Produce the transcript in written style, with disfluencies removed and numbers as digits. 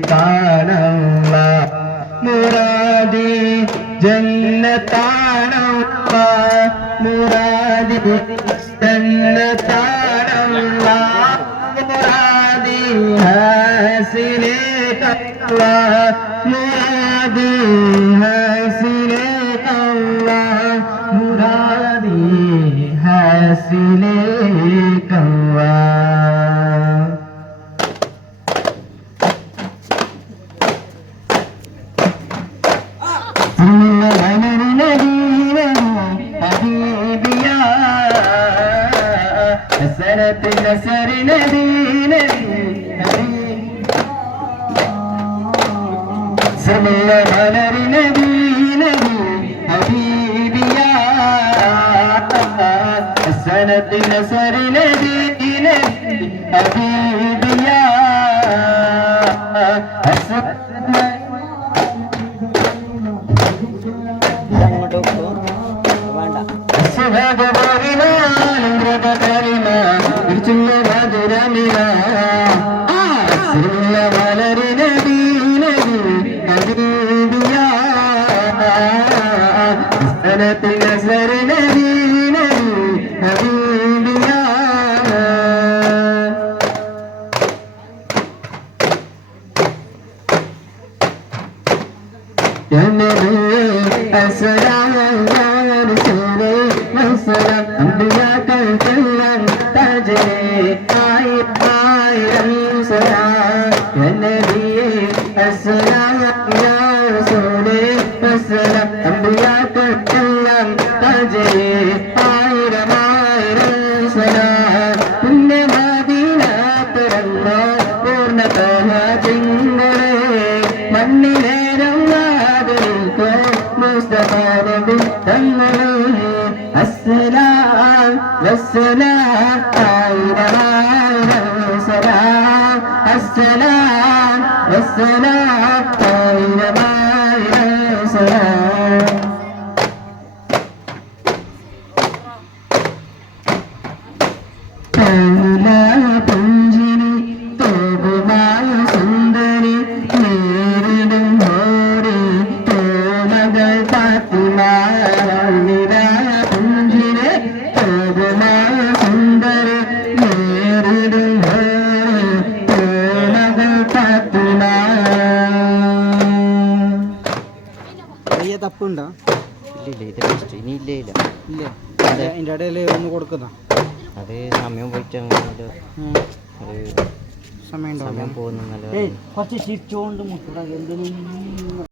കാണുക മുറാദി ജന്നത്താണുക മുറാദി ജന്നത്താണുക മുറാദി ഹാസിലേ കള്ള മുറാദി ഹാസിലേ കള്ള മുറാദി ഹാസിലേ കള്ള حسنت نسر نبي صلى على النبي حبيبي يا حسنت نسر نبي حبيبي يا السلام يا رسولي والسلام أنبياء الكلام تجري السلام يا نبي السلام يا رسولي والسلام أنبياء الكلام تجري السلام كل مدينة ترى പൂർണ്ണതها ജിംഗളേ മണ്ണിലെ مصطفى تنغلي السلام والسلام السلام السلام والسلام السلام لا تنجني طوب ما سندري ميرد هوري തപ്പുണ്ടോ? ഇല്ല ഇത് ഫസ്റ്റ് ഇനി ഇല്ല ഇല്ല ഇല്ല അതിൻ്റെ ഇടയിൽ ഒന്ന് കൊടുക്കുന്ന അത് സമയം പോയിട്ട് സമയം പോകുന്ന കുറച്ച് ചിരിച്ചുകൊണ്ട് മുട്ടുക എന്തിനും